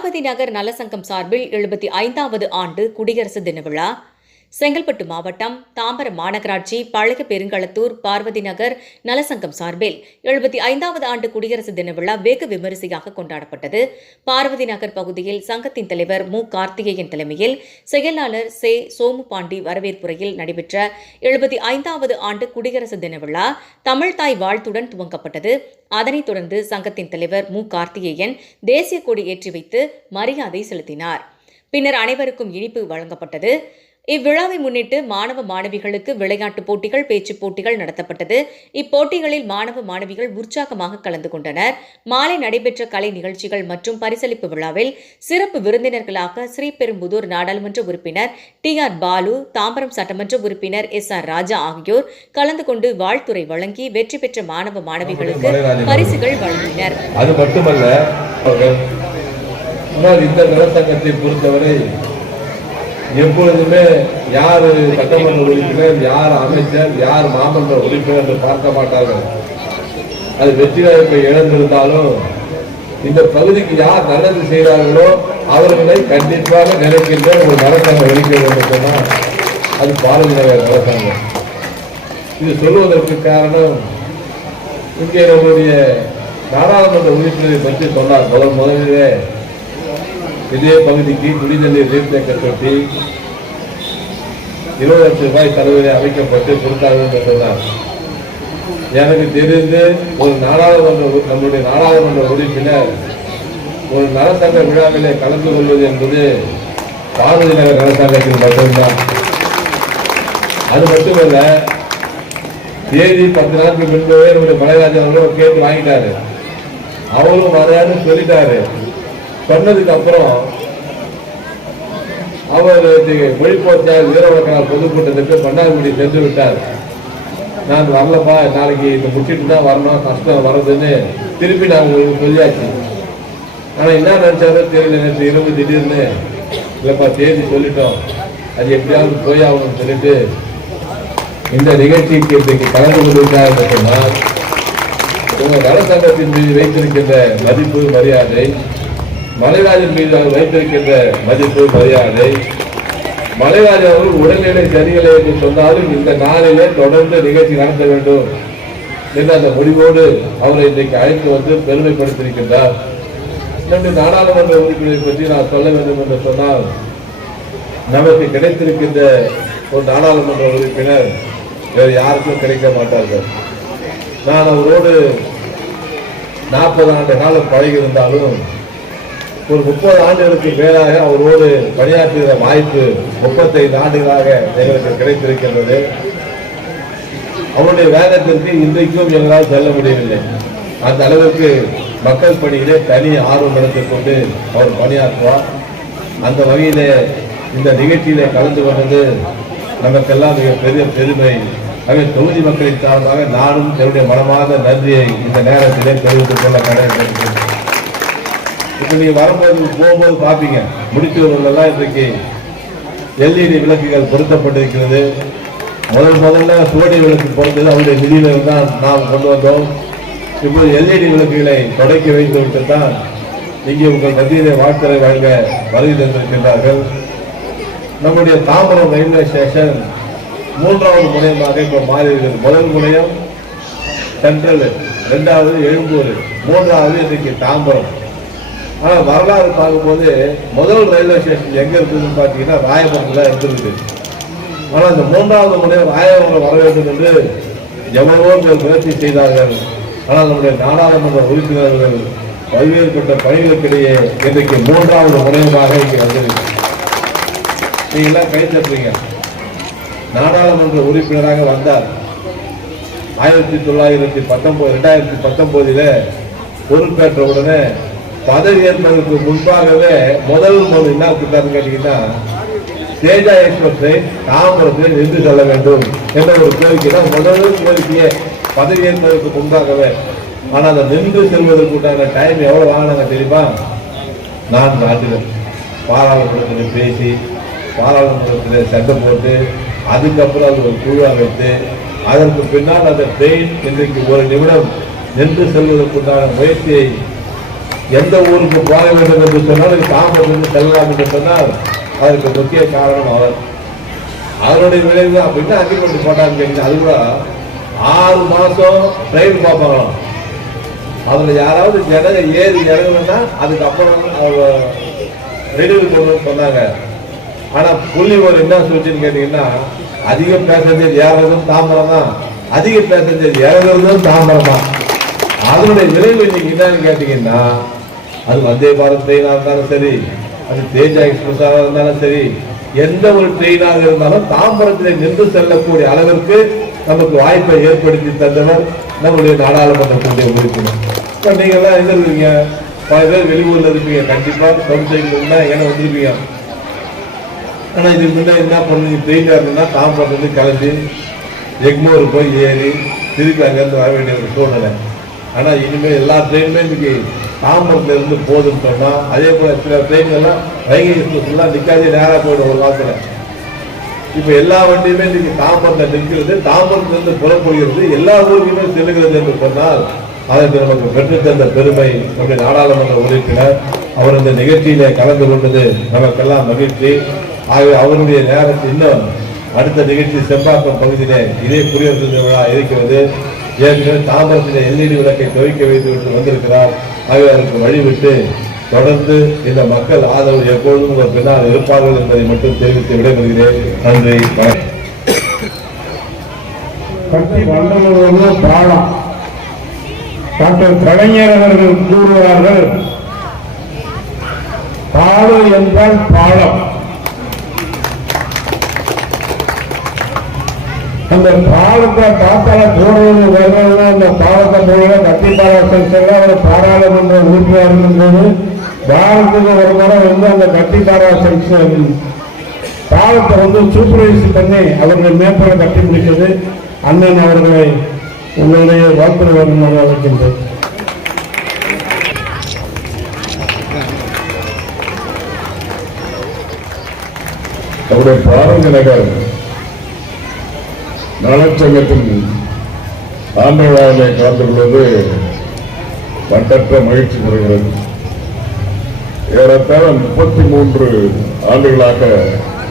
பார்வதி நகர் நலசங்கம் சார்பில் எழுபத்தி ஐந்தாவது ஆண்டு குடியரசு தின விழா. செங்கல்பட்டு மாவட்டம் தாம்பரம் மாநகராட்சி பழைய பெருங்களத்தூர் பார்வதி நகர் நலசங்கம் சார்பில் எழுபத்தி ஐந்தாவது ஆண்டு குடியரசு தின விழா வெகு விமரிசையாக கொண்டாடப்பட்டது. பார்வதி நகர் பகுதியில் சங்கத்தின் தலைவர் மு. கார்த்திகேயன் தலைமையில் செயலாளர் சே. சோமுபாண்டி வரவேற்புரையில் நடைபெற்ற எழுபத்தி ஐந்தாவது ஆண்டு குடியரசு தின விழா தமிழ்தாய் வாழ்த்துடன் துவங்கப்பட்டது. அதனைத் தொடர்ந்து சங்கத்தின் தலைவர் மு. கார்த்திகேயன் தேசிய கொடி ஏற்றி வைத்து மரியாதை செலுத்தினார். பின்னர் அனைவருக்கும் இனிப்பு வழங்கப்பட்டது. இவ்விழாவை முன்னிட்டு மாணவ மாணவிகளுக்கு விளையாட்டுப் போட்டிகள் பேச்சுப் போட்டிகள் நடத்தப்பட்டது. இப்போட்டிகளில் மாணவ மாணவிகள் உற்சாகமாக கலந்து கொண்டனர். மாலை நடைபெற்ற கலை நிகழ்ச்சிகள் மற்றும் பரிசளிப்பு விழாவில் சிறப்பு விருந்தினர்களாக ஸ்ரீபெரும்புதூர் நாடாளுமன்ற உறுப்பினர் டி ஆர் பாலு தாம்பரம் சட்டமன்ற உறுப்பினர் எஸ் ஆர் ராஜா ஆகியோர் கலந்து கொண்டு வாழ்த்துரை வழங்கி வெற்றி பெற்ற மாணவ மாணவிகளுக்கு பரிசுகள் வழங்கினர். அது மட்டுமல்ல இந்த பொறுத்தவரை எப்பொழுதுமே யார் சட்டமன்ற உறுப்பினர் யார் அமைச்சர் யார் மாமன்ற உறுப்பினர் என்று பார்க்க மாட்டார்கள். அது வெற்றி வாய்ப்பை இழந்திருந்தாலும் இந்த பகுதிக்கு யார் நல்லது செய்கிறார்களோ அவர்களை கண்டிப்பாக நினைக்கின்ற ஒரு நலசங்கம் வெளிக்கிறது வேண்டும் சொன்னால் அது பாரதி நகர் நலசங்கம் இது சொல்வதற்கு காரணம் இங்கே நம்முடைய நாடாளுமன்ற உறுப்பினரை பற்றி சொன்னார். முதல் முதலிலே இதே பகுதிக்கு குடிநீர் நீர்த்தேக்கம் தொட்டி இருபது லட்சம் ரூபாய் தலைவரை அமைக்கப்பட்டு கொடுத்தார்கள் என்று எனக்கு தெரிந்து ஒரு நாடாளுமன்ற உறு- நம்முடைய நாடாளுமன்ற உறுப்பினர் ஒரு நலசங்க விழாவிலே கலந்து கொள்வது என்பது பாரதி நகர் நலசங்கத்தில் மட்டும்தான். அது மட்டுமல்ல தேதி பத்து நாட்கள் முன்பே நம்முடைய மலைராஜன் அவர்களும் கேட்டு வாங்கிட்டாரு. அவரும் வரையான்னு சொல்லிட்டாரு. சொன்னதுக்கு அப்புறம் அவர் மொழிப்போச்சார் வீரவழக்கனால் பொதுக்கூட்டத்துக்கு பண்ணாங்குடி சென்று விட்டார். நான் வரலப்பா நாளைக்கு இதை முடிச்சிட்டு தான் வரணும் கஷ்டம் வர்றதுன்னு திருப்பி நான் உங்களுக்கு சொல்லியாச்சு. ஆனால் என்ன நினச்சாரோ தெரியல நேற்று இரவு திடீர்னு இல்லைப்பா தேதி சொல்லிட்டோம். அது எப்படியாவது போய் ஆகணும்னு சொல்லிட்டு இந்த நிகழ்ச்சிக்கு இன்றைக்கு கலந்து கொண்டிருக்கிறார் என்று சொன்னால் உங்க நலசங்கத்தின் மீது வைத்திருக்கின்ற மதிப்பு மரியாதை மலைராஜன் மீது அவர் வைத்திருக்கின்ற மதிப்பு மரியாதை. மலைராஜன் அவர்கள் உடல்நிலை சரியில்லை என்று சொன்னாலும் இந்த நாளிலே தொடர்ந்து நிகழ்ச்சி நடத்த வேண்டும் என்று அந்த முடிவோடு அவரை இன்றைக்கு அழைத்து வந்து பெருமைப்படுத்தியிருக்கின்றார். நம்முடைய நாடாளுமன்ற உறுப்பினரை பற்றி நான் சொல்ல வேண்டும் என்று சொன்னால் நமக்கு கிடைத்திருக்கின்ற ஒரு நாடாளுமன்ற உறுப்பினர் வேறு யாருக்கும் கிடைக்க மாட்டார்கள். நான் அவரோடு நாற்பது ஆண்டு காலம் பழகியிருந்தாலும் ஒரு முப்பது ஆண்டுகளுக்கு மேலாக அவரோடு பணியாற்றுகிற வாய்ப்பு முப்பத்தைந்து ஆண்டுகளாக எங்களுக்கு கிடைத்திருக்கின்றது. அவருடைய வேதத்திற்கு இன்றைக்கும் எங்களால் செல்ல முடியவில்லை. அந்த அளவுக்கு மக்கள் பணியிலே தனி ஆர்வம் எடுத்துக் கொண்டு அவர் பணியாற்றுவார். அந்த வகையிலே இந்த நிகழ்ச்சியிலே கலந்து கொண்டது நமக்கெல்லாம் மிக பெரிய பெருமை. ஆகவே தொகுதி மக்களின் சார்பாக நானும் என்னுடைய மனமார்ந்த நன்றியை இந்த நேரத்திலே தெரிவித்துக் கொள்ள கடமைப்பட்டிருக்கிறேன். இப்ப நீங்க வரும்போது போகும்போது பாப்பீங்க. முடித்தவர்களெல்லாம் இன்றைக்கு எல்இடி விளக்குகள் பொருத்தப்பட்டிருக்கிறது. முதல் முதல்ல சுவடி விளக்கு பொறுத்தது அவருடைய நிதியிலிருந்து தான் நாம் கொண்டு வந்தோம். இப்போது எல்இடி விளக்குகளை தொடக்கி வைத்து விட்டு தான் இங்கே உங்கள் மத்தியிலே வாழ்த்துறை வழங்க வருகை தந்திருக்கின்றார்கள். நம்முடைய தாம்பரம் ரயில்வே ஸ்டேஷன் மூன்றாவது முனையமாக இப்போ மாறியிருக்கிறது. முதல் முனையம் சென்ட்ரல். ரெண்டாவது எழும்பூர். மூன்றாவது இன்றைக்கு தாம்பரம். ஆனால் வரலாறு பார்க்கும்போது முதல் ரயில்வே ஸ்டேஷன் எங்கே இருக்குதுன்னு பார்த்தீங்கன்னா ராயபுரத்தில் இருந்திருக்கு. ஆனால் இந்த மூன்றாவது முறை ராயபுரம் வர வேண்டும் என்று எவ்வளவோ பேர் முயற்சி செய்தார்கள். ஆனால் நம்முடைய நாடாளுமன்ற உறுப்பினர்கள் பல்வேறுபட்ட பணிகளுக்கிடையே இன்றைக்கு மூன்றாவது முறையமாக இங்கே வந்திருக்கு நீங்க எல்லாம் கை தட்டுறீங்க. நாடாளுமன்ற உறுப்பினராக வந்தார். ஆயிரத்தி தொள்ளாயிரத்தி பத்தொன்பது ரெண்டாயிரத்தி பத்தொன்பதுல பொறுப்பேற்ற உடனே பதவி ஏற்பதற்கு முன்பாகவே முதல் மனு என்ன கொடுத்தாருன்னு கேட்டீங்கன்னா தேஜா எக்ஸ்பிரஸை தாம்பரத்தில் நின்று செல்ல வேண்டும் என்ற ஒரு கோரிக்கை தான். முதல் கோரிக்கையே பதவி ஏற்பதற்கு முன்பாகவே. ஆனால் அதை நின்று செல்வதற்கு உண்டான டைம் எவ்வளோ ஆனாங்க தெரியுமா? நான் ஆண்டுகள். பாராளுமன்றத்தில் பேசி பாராளுமன்றத்தில் சட்டம் போட்டு அதுக்கப்புறம் அது ஒரு குழுவாக வைத்து அதற்கு பின்னால் அந்த ட்ரெயின் இன்றைக்கு ஒரு நிமிடம் நின்று செல்வதற்குண்டான முயற்சியை எந்த ஊருக்கு போக வேண்டும் என்று சொன்னால் தாம்பரத்திலிருந்து செல்லலாம் என்று சொன்னால் அதற்கு முக்கிய காரணம் அவர். அதனுடைய விளைவு அப்படின்னா அக்ரிமெண்ட் போட்டான்னு கேட்டீங்க அது கூட ஆறு மாதம் ட்ரெயின் பார்ப்பாங்களாம் அதில் யாராவது ஜனங்க ஏறி இறங்கணும்னா அதுக்கப்புறம் அவங்க ரெடிவு சொன்னாங்க. ஆனால் புள்ளி ஒரு என்ன சொல்லிச்சுன்னு கேட்டிங்கன்னா அதிக பேசஞ்சர் ஏறதும் தாம்பரம் தான். அதிக பேசஞ்சர் இறங்குறதும் தாம்பரம் தான். அதனுடைய விளைவு இன்னைக்கு என்னன்னு கேட்டிங்கன்னா அது வந்தே பாரத் ட்ரெயினாக இருந்தாலும் சரி அது தேஜா எக்ஸ்பிரஸாக இருந்தாலும் சரி எந்த ஒரு ட்ரெயினாக இருந்தாலும் தாம்பரத்திலே நின்று செல்லக்கூடிய அளவிற்கு நமக்கு வாய்ப்பை ஏற்படுத்தி தந்தவர் நம்முடைய நாடாளுமன்றத்துடைய உறுப்பினர். இப்போ நீங்க எல்லாம் இருக்கீங்க? பல பேர் வெளியூர்ல இருப்பீங்க கண்டிப்பா. கவுன்சிலிங் இருந்தால் ஏன்னா வந்திருப்பீங்க. ஆனா இதுக்கு முன்னே என்ன பண்ணுங்க ட்ரெயினாக இருந்தா தாம்பரத்துலேருந்து கிளம்பி எக்மோர் போய் ஏறி திருப்பி அங்கேருந்து வர வேண்டிய ஒரு சூழ்நிலை. ஆனா இனிமேல் எல்லா ட்ரெயினுமே இன்னைக்கு தாம்பரத்துல இருந்து சொன்னால் சொன்னா அதே போல சில ட்ரெயின்கள்லாம் எல்லாம் ஃபுல்லாக எக்ஸ்பிரஸ்லாம் நிக்காதே நேரா போயிடும் ஒரு காலத்துல இப்ப எல்லா வண்டியுமே இன்னைக்கு தாம்பரத்தை நிற்கிறது தாம்பரத்துல இருந்து புறப்படுகிறது எல்லா ஊருக்குமே செல்லுகிறது என்று சொன்னால் அதற்கு நமக்கு பெற்றுத்தந்த பெருமை நம்முடைய நாடாளுமன்ற உறுப்பினர் அவர் இந்த நிகழ்ச்சியிலே கலந்து கொண்டது நமக்கெல்லாம் மகிழ்ச்சி. ஆகவே அவருடைய நேரத்தை இன்னும் அடுத்த நிகழ்ச்சி செம்பாக்கம் பகுதியிலே இதே குடியரசு விழா இருக்கிறது. ஏற்கனவே தாம்பரத்திலே எல்இடி விளக்கை துவைக்க வைத்து விட்டு வந்திருக்கிறார். ஆகியோருக்கு வழிவிட்டு தொடர்ந்து இந்த மக்கள் ஆதரவு எப்பொழுதும் உங்கள் பின்னால் இருப்பார்கள் என்பதை மட்டும் தெரிவித்து விடைபெறுகிறேன். நன்றி வணக்கம். கட்சி வந்தவர்கள் பாலம் டாக்டர் கலைஞர் அவர்கள் கூறுவார்கள் பாலம் என்றால் பாலம் அந்த பாலத்தை காத்தால போடுறது வர்றது அந்த பாலத்தை போடுற கட்டிப்பாளர்கள் செல்ல ஒரு பாராளுமன்ற உறுப்பினர் இருந்தது பாரத்துக்கு ஒரு முறை வந்து அந்த கட்டிப்பாளர்கள் பாலத்தை வந்து சூப்பர்வைஸ் பண்ணி அவர்கள் மேற்பட கட்டி முடித்தது அண்ணன் அவர்களை உங்களுடைய வாக்குறுதி வருமாறு அழைக்கின்றது அவருடைய பாரங்க நகர் நலச்சங்கத்தின் ஆண்டு விழாவிலே கலந்து கொள்வது மட்டற்ற மகிழ்ச்சி தருகிறது. ஏறத்தாழ முப்பத்தி மூன்று ஆண்டுகளாக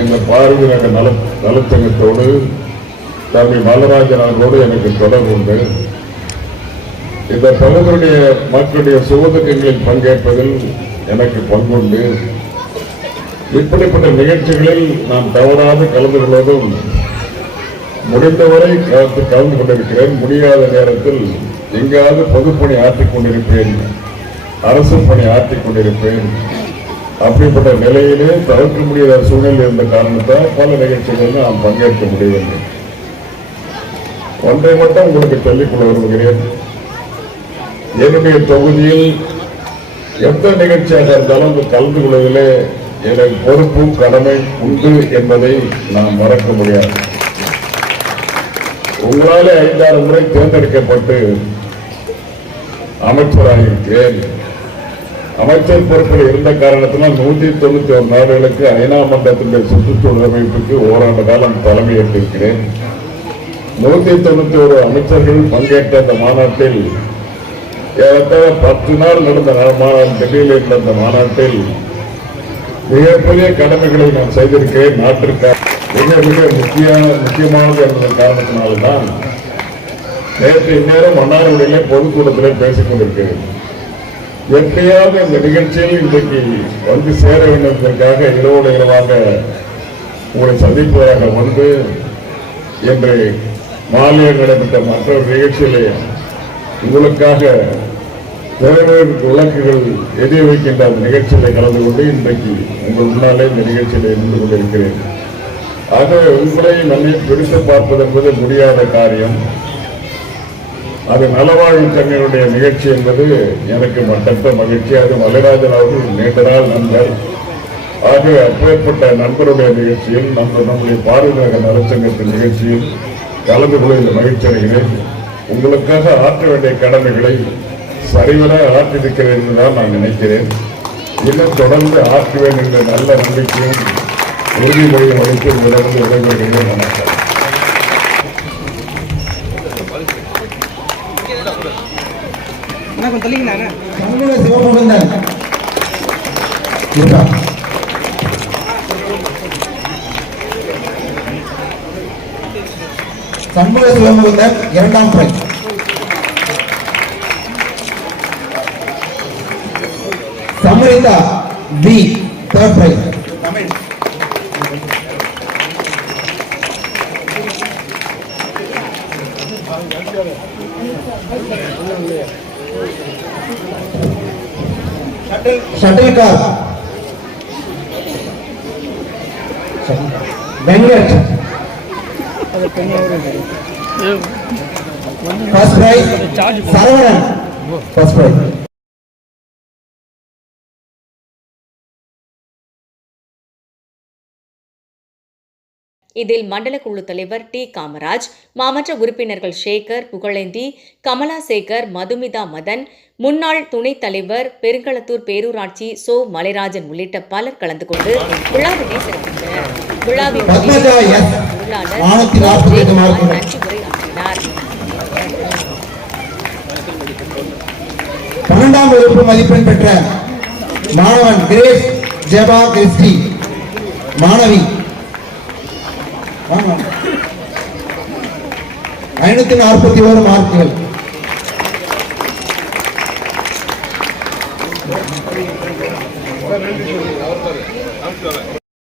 இந்த பாரதி நகர் நல நலச்சங்கத்தோடு தம்பி மலராஜன் அவர்களோடு எனக்கு தொடர்பு உண்டு. இந்த பகுதியுடைய மக்களுடைய சுகதுக்கங்களில் பங்கேற்பதில் எனக்கு பங்குண்டு. இப்படிப்பட்ட நிகழ்ச்சிகளில் நான் தவறாது கலந்து கொள்வதும் முடிந்தவரை கலந்து கலந்து கொண்டிருக்கிறேன். முடியாத நேரத்தில் எங்காவது பொதுப்பணி ஆற்றிக் கொண்டிருப்பேன். அரசு பணி ஆற்றிக் கொண்டிருப்பேன். அப்படிப்பட்ட நிலையிலே தவிர்க்க முடியாத சூழ்நிலை இருந்த காரணத்தால் பல நிகழ்ச்சிகளில் நான் பங்கேற்க முடியவில்லை. ஒன்றை மட்டும் உங்களுக்கு சொல்லிக் கொள்ள விரும்புகிறேன். என்னுடைய தொகுதியில் எந்த நிகழ்ச்சியாக இருந்தாலும் கலந்து கொள்வதிலே எனக்கு பொறுப்பும் கடமை உண்டு என்பதை நாம் மறக்க முடியாது. உங்களாலே ஐந்தாறு முறை தேர்ந்தெடுக்கப்பட்டு அமைச்சராகிருக்கிறேன் அமைச்சர் பொறுப்பில் இருந்த காரணத்தினால் நூற்றி தொண்ணூத்தி ஒரு நாடுகளுக்கு ஐநா மன்றத்தினுடைய சுற்றுச்சூழல் அமைப்புக்கு ஓராண்டு காலம் தலைமையேற்றிருக்கிறேன் நூத்தி தொண்ணூத்தி ஒரு அமைச்சர்கள் பங்கேற்ற அந்த மாநாட்டில் ஏறத்தாழ பத்து நாள் நடந்த மாநாடு டெல்லியில் அந்த மாநாட்டில் மிகப்பெரிய கடமைகளை நான் செய்திருக்கிறேன். நாட்டிற்காக மிக மிக முக்கியமான முக்கியமானது என்ற காரணத்தினால்தான் நேற்று இந்நேரம் மன்னார்குடியிலே பொதுக்கூட்டத்திலே பேசிக் கொண்டிருக்கிறேன். எப்படியாவது இந்த நிகழ்ச்சியில் இன்றைக்கு வந்து சேர வேண்டியதற்காக இரவோடு இரவாக உங்களை சந்திப்பதாக வந்து இன்று மாலையில் நடைபெற்ற மற்றொரு நிகழ்ச்சியிலே உங்களுக்காக திறமைக்கு விளக்குகள் எரிய வைக்கின்ற அந்த நிகழ்ச்சியிலே கலந்து கொண்டு இன்றைக்கு உங்கள் முன்னாலே இந்த நிகழ்ச்சியிலே இருந்து கொண்டிருக்கிறேன். ஆகவே உங்களை நம்மை பிடித்து பார்ப்பது என்பது முடியாத காரியம். அது நலவாழ்வு சங்கங்களுடைய நிகழ்ச்சி என்பது எனக்கு மட்டற்ற மகிழ்ச்சி. அது மலைராஜன் அவர்கள் நீண்ட நாள் நண்பர். ஆகவே அப்பேற்பட்ட நண்பருடைய நிகழ்ச்சியில் நம்ம நம்முடைய பாரதிய நலச்சங்கத்தின் நிகழ்ச்சியில் கலந்து கொள்வதில் மகிழ்ச்சி அடைகிறேன். உங்களுக்காக ஆற்ற வேண்டிய கடமைகளை சரிவர ஆற்றிருக்கிறேன் என்றுதான் நான் நினைக்கிறேன். இன்னும் தொடர்ந்து ஆற்றுவேன் என்ற நல்ல நம்பிக்கையும் உறுதிமொழியும் அளித்து உங்களிடம் விடைபெறுகிறேன் வணக்கம் சண்முக சிவமுகுந்தன் இருக்கா சண்முக சிவமுகுந்தன் இரண்டாம் prize Samaritha P third prize Tamil shuttle का बैंगेट फ़र्स्ट प्राइज फ़र्स्ट प्राइज இதில் மண்டல குழு தலைவர் டி. காமராஜ் மாமன்ற உறுப்பினர்கள் சேகர் புகழேந்தி கமலா சேகர் மதுமிதா மதன் முன்னாள் துணைத் தலைவர் பெருங்களத்தூர் பேரூராட்சி சோ. மலைராஜன் உள்ளிட்ட பலர் கலந்து கொண்டு விழாவினை சிறப்பித்தனர். விழாவின். நன்றி பன்னெண்டாம் வகுப்பு மதிப்பெண் பெற்ற மாணவன் கிரேஸ் ஜெபா கிறிஸ்டி மாணவி ஐநூத்தி நாற்பத்தி ஓரு மார்க்குகள்.